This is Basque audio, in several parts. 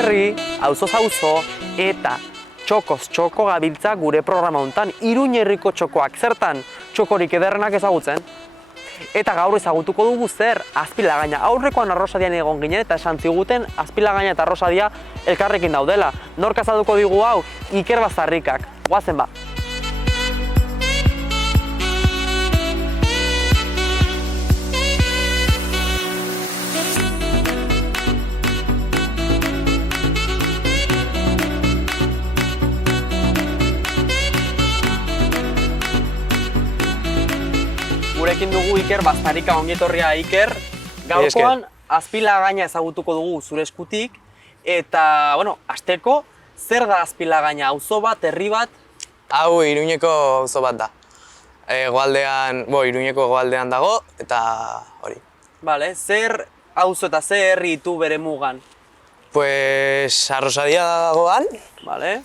herri, auzoz auzo eta txokoz txoko gabiltza gure programa hontan Iruña herriko txokoak. Zertan txokorik ederrenak ezagutzen? Eta gaur ezagutuko dugu zer Azpilagaina. Aurrekoan Arrosadian egon ginen eta esan ziguten Azpilagaina eta Arrosadia elkarrekin daudela. Nork azalduko digu hau? Iker Bazarrikak. Goazen ba! Gurekin dugu Iker Bazarrika, ongi etorria Iker. Gaurkoan Azpilagaina ezagutuko dugu zure eskutik eta, bueno, hasteko zer da Azpilagaina? Auzo bat, herri bat? Hau Iruñeko auzo bat da. Iruñeko hegoaldean dago eta hori. Vale, zer auzo eta zer herri ditu bere mugan? Pues Arrosadia dagoan, Vale.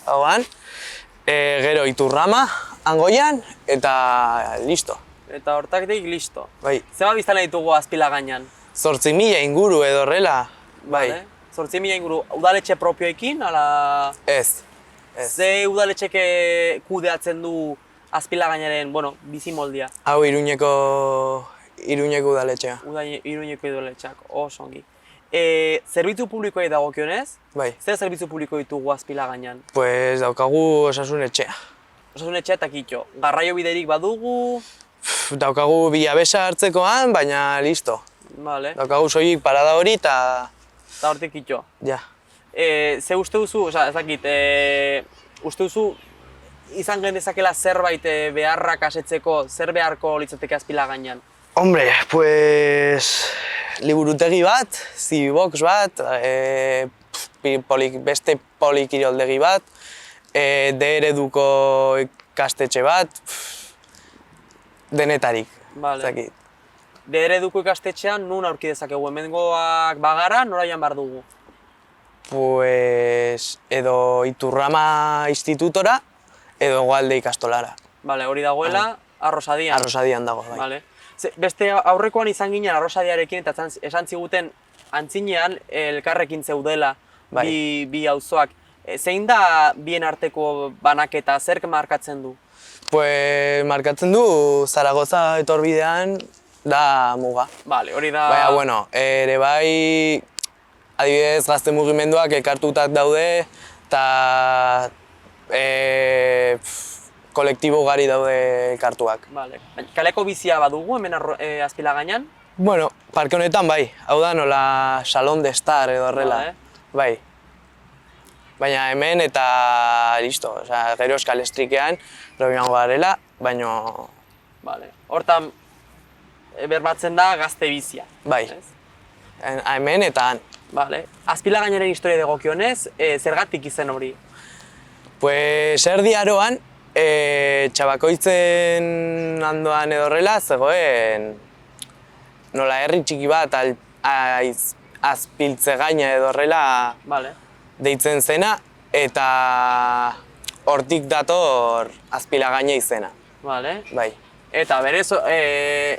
Gero Iturrama, Angoian eta listo. Eta hortaktik listo. Bai. Zeba biztana ditugu Azpilagainan? 8.000 inguru edo horrela. Bai. Vale. 8.000 inguru. Udaletxe propioekin, ala... Ez. Ze udaletxeke kudeatzen du Azpilagainaren, bueno, bizimoldia? Hau Iruñeko udaletxea. Iruñeko udaletxeak, oso ongi. Zerbitzu publikoei dagokionez? Bai. Zer zerbitzu publiko ditugu Azpilagainan? Pues daukagu osasun etxea. Osasun etxea eta kitxo. Garraio biderik badugu... Daukagu Bilabesa hartzekoan, baina listo. Vale. Daukagu soilik parada hori eta... Eta hortik kitxo. Ja. Ze uste duzu, ez dakit, uste duzu izan genezakela zerbait beharrak asetzeko, zer beharko litzateke Azpilagainan? Hombre, pues... liburutegi bat, zibibox bat, beste polikirioldegi bat, D-ereduko ikastetxe bat, denetarik. Vale. D-ereduko ikastetxean nun aurki dezakegu? Hemengoak bagara, nora joan behar dugu? Pues... edo Iturrama institutora, edo Hegoalde ikastolara. Vale, hori dagoela, Arrosadian. Arrosadian dago, bai. Vale. Beste aurrekoan izan ginen Arrosadiarekin eta esan ziguten antzinean elkarrekin zeudela bi auzoak. Zein da bien arteko banaketa, zerk markatzen du? Pues markatzen du Zaragoza etorbidean da muga. Vale, hori da... Baina, bueno, ere bai, adibidez gazte mugimenduak elkartutak daude eta kolektibo ugari daude elkartuak. Vale. Kaleko bizia badugu hemen Azpilagainan? Bueno, parke honetan bai, hau da nola Salón de Estar edo horrela. Bai. Baina hemen eta listo, gero Euskal Estrikean robinango garela, baina... Vale. Hortan bermatzen da gazte bizia. Bai. Hemen eta han. Vale. Azpilagainaren historia dagokionez, zergatik izen hori? Pues Erdi Aroan, Txabakoitzen andoan edo horrela, zegoen nola herri txiki bat Azpiltzegaina edo horrela deitzen zena, eta hortik dator Azpilagaina izena. Vale. Bai. Eta berez,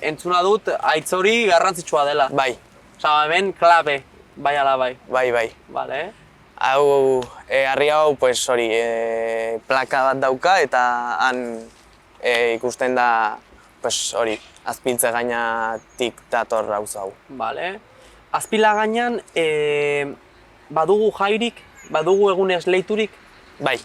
entzuna dut, haitz hori garrantzitsua dela. Bai. Osa, hemen klabe, bai ala bai. Bai, bai. Vale. Hau, harri hau, pues hori, plaka bat dauka eta han ikusten da, pues hori, Azpiltzegainatik dator auzo hau. Vale. Azpilagainan badugu jairik, badugu egunez leiturik? Bai.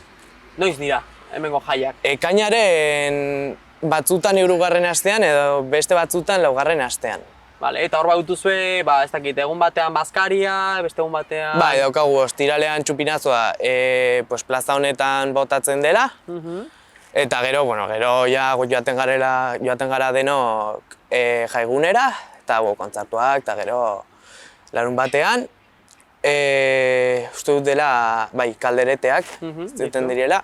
Noiz dira, hemengo jaiak? Ekainaren batzutan 3. astean edo beste batzutan 4. astean. Vale, eta hor badutuzue, ez dakit, egun batean bazkaria, beste egun batean... Bai, daukagu, ostiralean txupinazoa, pues plaza honetan botatzen dela. Eta gero, joaten gara denok jaigunera, eta kontzertuak, eta gero larun batean. Uste dut dela, kaldereteak, zuten direla.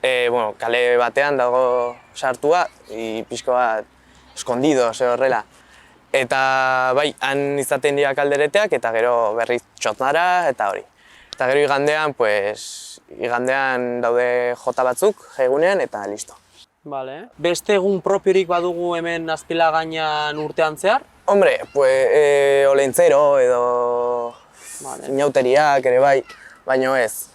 Kale batean dago sartua, pixko bat eskondido, horrela. Eta han izaten dira kaldereteak, eta gero berriz txotnara, eta hori. Eta gero igandean daude jota batzuk, jaigunean, eta listo. Vale. Beste egun propiorik badugu hemen Azpilagainan urtean zehar? Hombre, olentzero edo inauteriak ere bai. baino ez.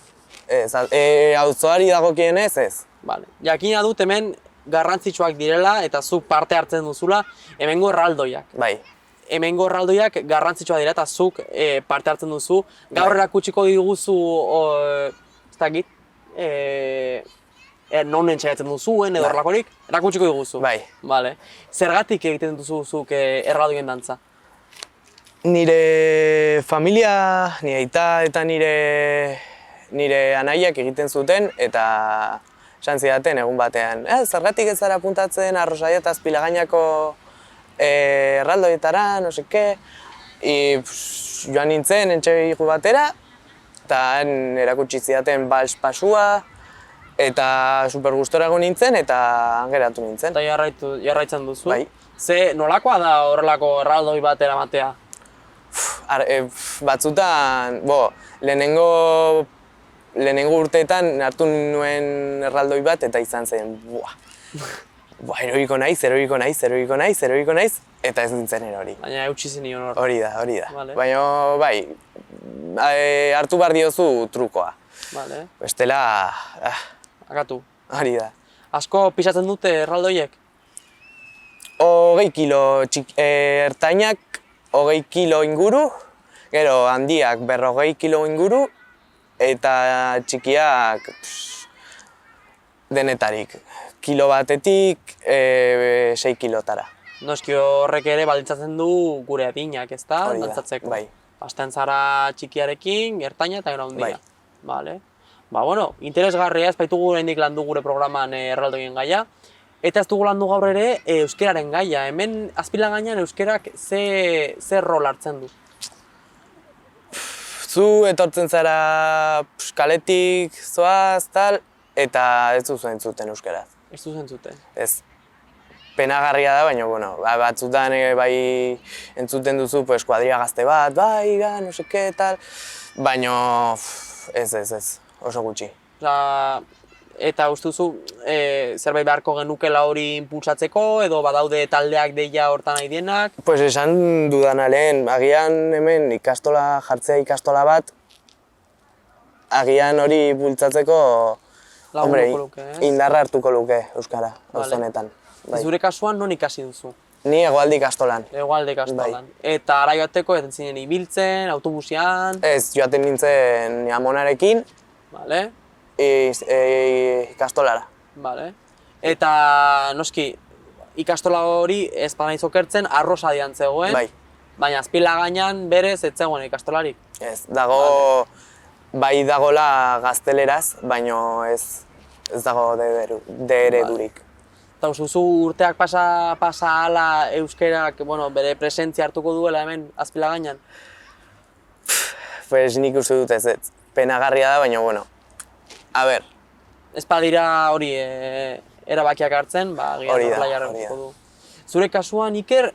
Auzoari dagokienez ez. Vale. Jakina dut hemen garrantzitsuak direla eta zuk parte hartzen duzula hemengo erraldoiak. Bai. Hemengo erraldoiak garrantzitsua dira eta zuk parte hartzen duzu. Gaur erakutsiko diguzu, ez dakit, non entxaiatzen duzuen edo horrelakorik, erakutsiko diguzu. Bai. Vale. Zergatik egiten duzu zuk erraldoien dantza? Nire familia, nire aita eta nire anaiak egiten zuten eta esan zidaten egun batean. Zergatik ez zara apuntatzen Arrosaio eta Azpilagainako erraldoietara, no seke. Joan nintzen entxegu batera eta han erakutsi zidaten bals pasua eta super gustora egon nintzen eta han geratu nintzen. Eta jarraitzen duzu? Bai. Ze nolakoa da horrelako erraldoi bat eramatea? Batzutan, lehenengo urteetan hartu nuen erraldoi bat eta izan zen, eroriko naiz, eta ez nintzen erori. Baina eutsi zenion hor. Hori da. Vale. Baina, bai, hartu behar diozu trukoa. Vale. Bestela, Akatu. hori da. Asko pisatzen dute erraldoiek? 20 kilo ertainak, 20 kilo inguru, gero handiak 40 kilo inguru, eta txikiak denetarik. Kilo batetik 6 kilotara. Noski horrek ere baldintzatzen du gure adinak, ezta? Hori da, Dantzatzeko. bai. Hasten zara txikiarekin, ertaina eta gero handia. Bai. Vale. Bueno, interesgarria, ez baitugu oraindik landu gure programan erraldoien gaia. Eta ez dugu landu gaur ere euskeraren gaia. Hemen Azpilagainan euskerak ze rol hartzen du? Zu etortzen zara kaletik, zoaz, tal, eta ez duzu entzuten euskeraz. Ez du zentzuten. Ez, penagarria da, baina, batzutan bai entzuten duzu kuadrilla gazte bat, bai, no seke, tal, baina ez, oso gutxi. Eta uste duzu zerbait beharko genukela hori inpulsatzeko, edo badaude taldeak deia hortan nahi dienak? Pues esan dudana lehen, agian hemen jartzea ikastola bat, agian hori bultzatzeko indarra hartuko luke euskara, honetan. Zure kasuan non ikasi duzu? Ni Hegoalde ikastolan. Hegoalde ikastolan. Eta ara joateko ez zinen ibiltzen, autobusian? Ez, joaten nintzen amonarekin, Vale. Ikastolara. Vale. Eta noski, ikastola hori ez banaiz okertzen Arrosadian zegoen, Bai. baina Azpilagainan berez ez zegoen ikastolarik. Ez, bai dagola gazteleraz, baina ez dago eredurik. Eta usuzu urteak pasa ala euskerak bere presentzia hartuko duela hemen Azpilagainan? Pues nik uste dut ez, penagarria da, baina, a ber. Ez badira hori erabakiak hartzen, Hori da. du. Zure kasuan, Iker,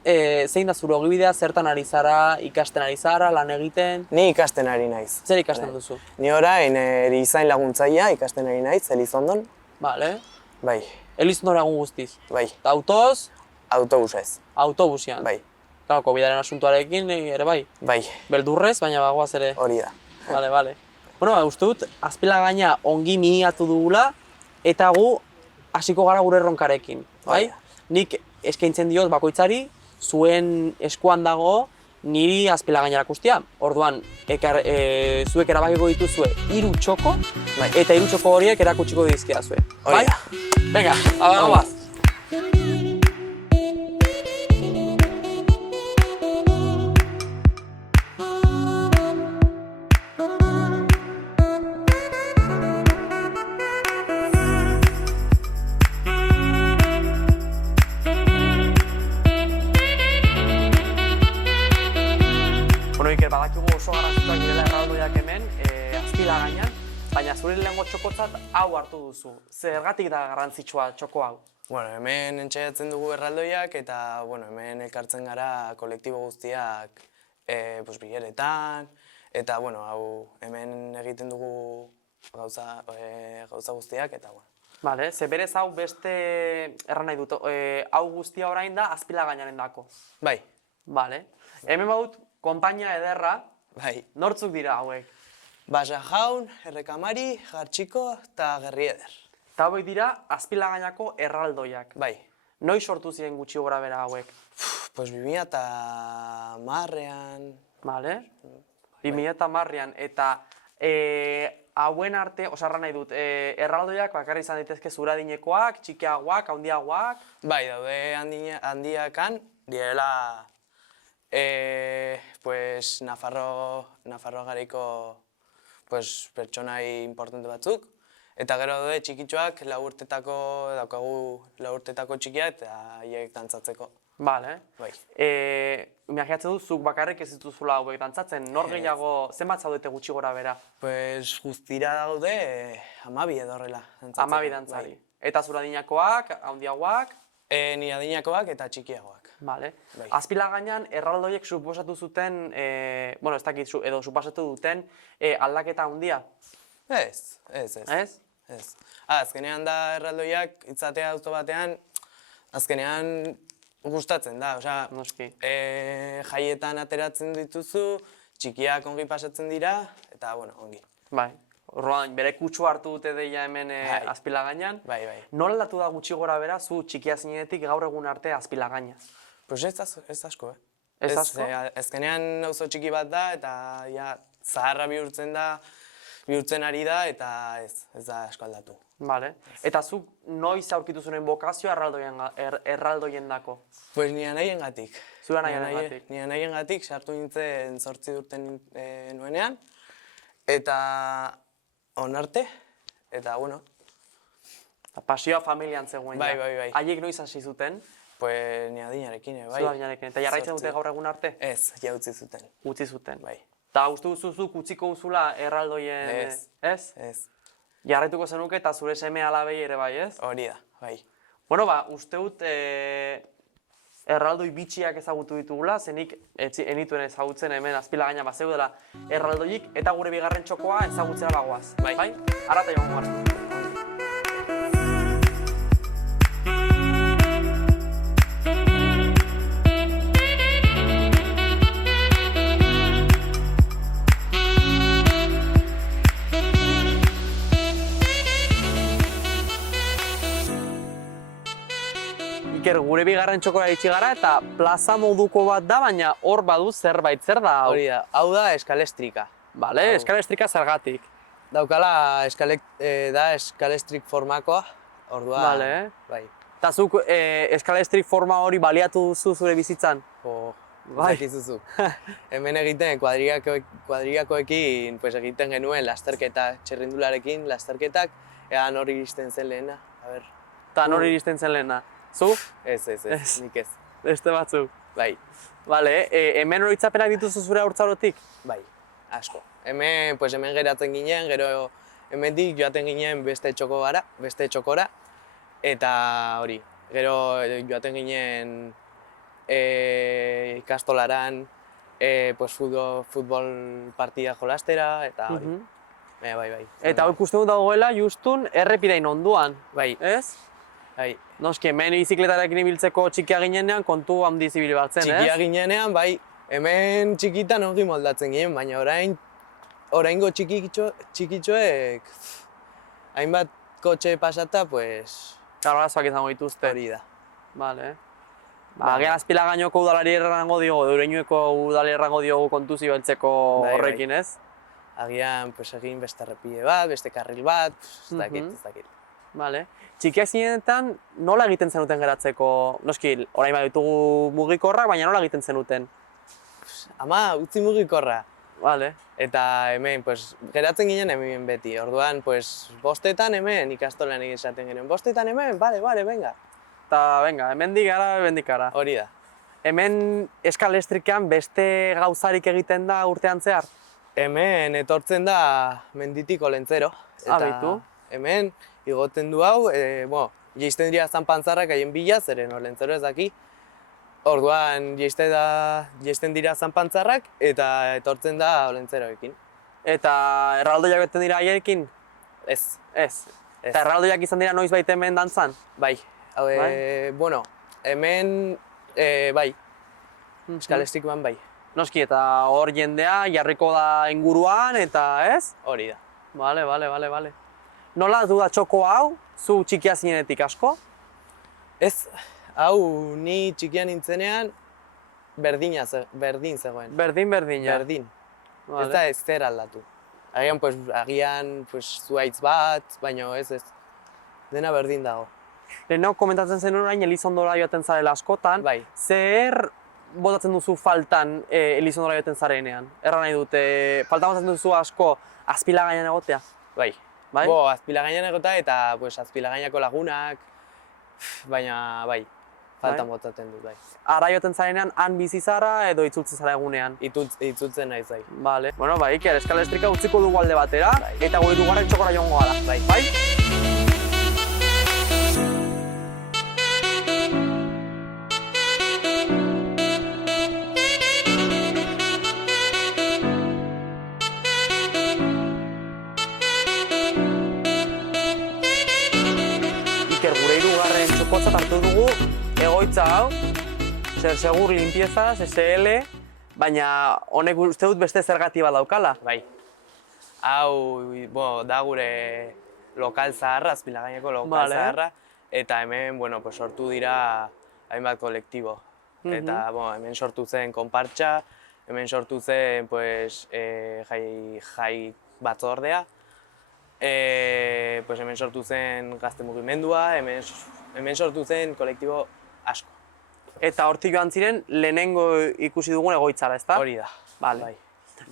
zein da zure ogibidea, zertan ari zara, ikasten ari zara, lan egiten? Ni ikasten ari naiz. Zer ikasten duzu? Ni orain erizain laguntzailea ikasten ari naiz, Elizondon. Vale. Bai. Elizondon egun guztiz. Bai. Eta autoz? Autobusez. Autobusian. Bai. Claro, COVID-aren asuntuarekin ere bai. Bai. Beldurrez, baina bagoaz ere. Hori da. Vale. Uste dut, Azpilagaina ongi mihatu dugula, eta gu hasiko gara gure erronkarekin. Bai? Nik eskaintzen diot bakoitzari, zuen eskuan dago niri Azpilagaina erakustia. Orduan, zuek erabakiko dituzue 3 txoko, eta 3 txoko horiek erakutsiko dizkiazue. Bai? Venga, abagoaz! Iker, badakigu oso garrantzitsuak direla erraldoiak hemen, Azpilagainan, baina zure lehengo txokotzat hau hartu duzu. Zergatik da garrantzitsua txoko hau? Hemen entxaiatzen dugu erraldoiak eta hemen elkartzen gara kolektibo guztiak bileretan, eta hau hemen egiten dugu gauza guztiak eta Bale, ze berez hau beste erran nahi dut, hau guztia orain da Azpilagainaren dako. Bai. Bale, hemen badut konpainia ederra, Bai. nortzuk dira hauek? Basa Jaun, Errekamari, Gartxiko eta Gerri Eder. Eta hauek dira Azpilagainako erraldoiak. Bai. Noiz sortu ziren gutxi gora bera hauek? Pues 2010ean. Vale? 2010ean eta hauen arte, osarra nahi dut, erraldoiak bakarrik izan daitezke zuradinekoak, txikiagoak, handiagoak? Bai, daude handiakan, direla pues, Nafarroa garaiko pues, pertsonai importante batzuk. Eta gero daude txikitxoak, daukagu 4 urtetako txikiak eta haiek dantzatzeko. Bale. Bai. Imaginatzen dut, zuk bakarrik ez dituzula hauek dantzatzen, nor gehiago, zenbat zaudete gutxi gora bera? Pues guztira daude 12 edo horrela dantzatzeko. 12 dantzari. Eta zuradinakoak, handiagoak? Ni adinakoak eta txikiagoak. Vale. Bai. Azpilagainan erraldoiek suposatu zuten, bueno, ez dakit, edo suposatu duten aldaketa handia? Ez. Ez? Ez. Azkenean da erraldoiak itzatea auto batean, azkenean gustatzen da, osea, Noski. jaietan ateratzen dituzu, txikiak ongi pasatzen dira, eta, bueno, ongi. Bai. Orduan, bere kutsu hartu dute deia hemen Azpilagainan. Bai. Nola aldatu da gutxi gora bera, zu txikia zinenetik gaur egun arte Azpilagaina? Pues ez asko, Ez asko? Azkenean auzo txiki bat da, eta ja, zaharra bihurtzen ari da, eta ez da asko aldatu. Vale. Eta zuk noiz aurkitu zuen bokazioa erraldoiendako? Pues ni anaiengatik. Zure anaiengatik? Ni anaiengatik sartu nintzen 8 urte nuenean, eta onarte, eta bueno. Pasioa familian zegoen. Bai. Haiek noiz hasi zuten? Pues ni adinarekin, bai. Zure adinarekin. Eta jarraitzen dute gaur egun arte? Ez, ja utzi zuten. Utzi zuten. Bai. Eta uste duzuzuk utziko duzula erraldoien... Ez. Ez? Ez. Jarraituko zenuke eta zure seme alabei ere bai, ez? Hori da, bai. Bueno, uste dut erraldoi bitxiak ezagutu ditugula, zenik enituen ezagutzen hemen Azpilagaina bazeudela erraldoik, eta gure bigarren txokoa ezagutzera bagoaz. Bai. Arrata joan gara. Iker, gure bigarren txokora itxi gara eta plaza moduko bat da, baina hor badu zerbait, zer da hau? Hori da, hau da eskalestrika. Bale, eskalestrika zergatik. Daukala eskalestrik formakoa, orduan... Bale. Bai. Eta zuk eskalestrik forma hori baliatu duzu zure bizitzan? Bai. Zakizuzu. Hemen egiten kuadrigakoekin egiten genuen lasterketa, txerrindularekin lasterketak, egan hori iristen zen lehena, a ber. Eta hori iristen zen lehena. Zu? Ez, nik ez. Beste batzuk? Bai. Bale, hemen oroitzapenak dituzu zure haurtzarotik? Bai, asko. Hemen geratzen ginen, gero hemendik joaten ginen beste txokora, eta hori, gero joaten ginen ikastolaran, futbol partida jolastera, eta hori. Bai. Eta hori ikusten dut dagoela justun errepidein onduan, Bai. ez? Bai. Noski, hemen bizikletarekin ibiltzeko txikia ginenean kontu handi zibil batzen, ez? Txikia ginenean, bai, hemen txikitan ongi moldatzen ginen, baina oraingo txikitxoek hainbat kotxe pasata, pues... Arazoak izango dituzte. Hori da. Bale. Agian Azpilagainoko udalari errango diogu, Eureinueko udalari errango diogu kontuz ibeltzeko horrekin, ez? Agian, egin beste errepide bat, beste karril bat, ez dakit. Bale. Txikiak zinenetan nola egiten zenuten geratzeko? Noski, orain baditugu mugikorrak, baina nola egiten zenuten? Ama, utzi mugikorra. Bale. Eta hemen, geratzen ginen hemen beti. Orduan, bostetan hemen ikastolan esaten genuen. Bostetan hemen, bale, venga. Eta, venga, hemendik gara. Hori da. Hemen eskalestrikean beste gauzarik egiten da urtean zehar? Hemen etortzen da menditik Olentzero. Eta hemen igoten du hau, jaisten dira zanpantzarrak haien bila, zeren Olentzero ez daki. Orduan jaisten dira zanpantzarrak eta etortzen da Olentzeroekin. Eta erraldoiak beten dira haiekin? Ez. Eta erraldoiak izan dira noiz baita hemen dantzan? Bai. Hemen, bai. Eskalestrikoan bai. Noski, eta hor jendea jarriko da inguruan, eta ez? Hori da. Bale. Nola du da txoko hau, zu txikia zinenetik asko? Ez, hau ni txikian nintzenean berdin zegoen. Berdin, ja. Berdin. Vale. Ez da ez zer aldatu. Agian zuhaitz bat, baina ez. Dena berdin dago. Lehenago komentatzen zen orain Elizondora joaten zarela askotan. Bai. Zer botatzen duzu faltan Elizondora joaten zarenean? Erra nahi dut, faltan botatzen duzu asko azpilagainan egotea? Bai. Bai? Azpilagainan egotea eta azpilagainako lagunak, baina bai, faltan botatzen dut, bai. Ara joaten zarenean, han bizi zara edo itzultzen zara egunean? Itzutzen naiz, bai. Vale. Bueno, bai, Iker, eskalestrika utziko dugu alde batera, Bai. eta gure hirugarren txokora joango gara. Bai. Bai? Iker, gure hirugarren txokotzat hartu dugu egoitza hau, Segur Limpiezas, SL, baina honek uste dut beste zergati bat daukala. Bai. Hau, da gure lokal zaharra, azpilagaineko lokal zaharra, eta hemen, sortu dira hainbat kolektibo. Eta, hemen sortu zen konpartxa, hemen sortu zen, jai batzordea, hemen sortu zen gazte mugimendua, hemen sortu zen kolektibo asko. Eta hortik joan ziren, lehenengo ikusi dugun egoitzara, ezta? Hori da. Vale. Bai.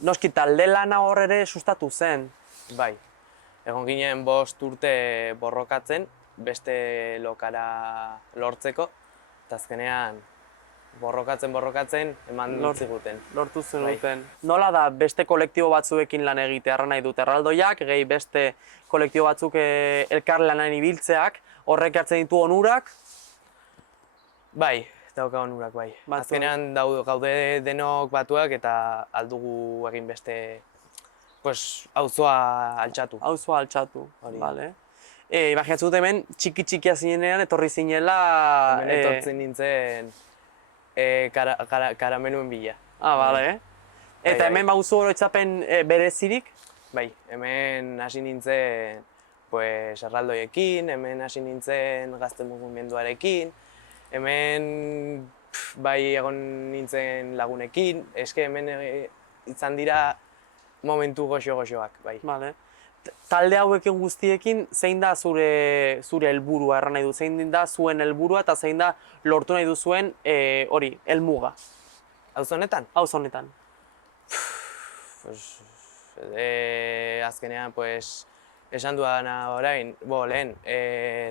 Noski, talde lana hor ere sustatu zen. Bai. Egon ginen 5 urte borrokatzen, beste lokara lortzeko, eta azkenean borrokatzen eman ziguten. Lortu zenuten. Nola da beste kolektibo batzuekin lan egitea, nahi dut erraldoiak, gehi beste kolektibo batzuk elkar lanan ibiltzeak, horrek hartzen ditu onurak? Bai, dauka onurak, bai. Azkenean gaude denok batuak eta aldugu egin beste auzoa altxatu. Auzoa altxatu, bale. Imaginatzen dut hemen txikia zinenean etorri zinela... Hemen etortzen nintzen karamenuen bila. Bale. Eta hemen bauzu oroitzapen berezirik? Bai, hemen hasi nintzen erraldoiekin, hemen hasi nintzen gazte mugimenduarekin, hemen bai egon nintzen lagunekin, eske hemen izan dira momentu goxo-goxoak, bai. Vale. Talde hauekin guztiekin, zein da zure helburua, erran nahi du? Zein da zuen helburua eta zein da lortu nahi duzuen helmuga? Auzo honetan? Auzo honetan. Azkenean, esan duana orain, lehen,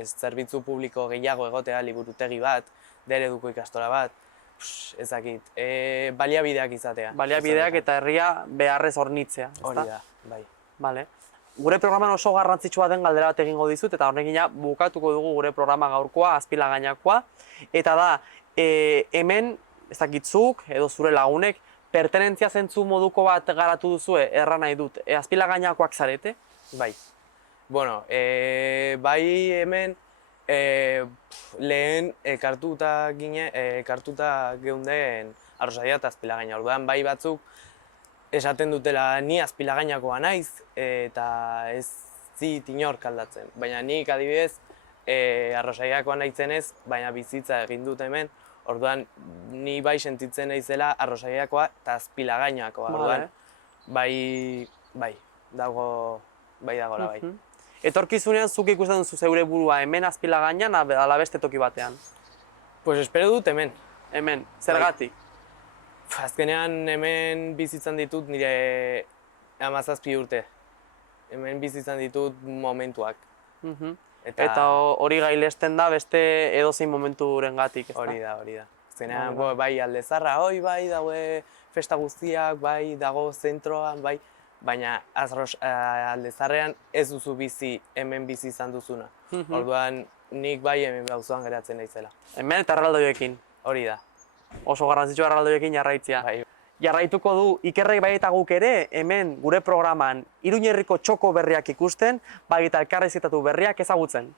zerbitzu publiko gehiago egotea, liburutegi bat, dereduko ikastola bat, ezakit, baliabideak izatea. Baliabideak eta herria beharrez hornitzea, ezta? Hori da, bai. Vale. Gure programan oso garrantzitsua den galdera bat egingo dizut, eta horrekin bukatuko dugu gure programa gaurkoa, azpilagainakoa, eta da, hemen, ezakitzuk, edo zure lagunek, pertenentzia zentzu moduko bat garatu duzue, erran nahi dut, azpilagainakoak zarete? Bai. Bueno, bai hemen lehen ekartuta geunden Arrosaria eta azpilagaina. Orduan bai batzuk esaten dutela ni azpilagainakoa naiz eta ez zit inork aldatzen. Baina nik adibidez Arrosariakoa naizenez, baina bizitza egin dut hemen. Orduan ni bai sentitzen naizela Arrosariakoa eta azpilagainakoa. Orduan bai dagoela bai. Etorkizunean zuk ikusten duzu zeure burua hemen azpilagainan ala beste toki batean? Espero dut hemen. Hemen, zergatik? Azkenean hemen bizitzan ditut nire 17 urte. Hemen bizitzan ditut momentuak. Eta hori gailesten da beste edozein momenturengatik, ezta? Hori da. Azkenean bai Aldezarra, bai daude festa guztiak, bai dago zentroan, bai. Baina Aldezarrean ez duzu bizi hemen bizi izan duzuna. Orduan nik bai hemen auzoan geratzen naizela. Hemen eta erraldoiekin. Hori da. Oso garrantzitsua erraldoiekin jarraitzea. Bai. Jarraituko du Ikerrek bai eta guk ere hemen gure programan Iruñerriko txoko berriak ikusten, bai eta elkarrizketatu berriak ezagutzen.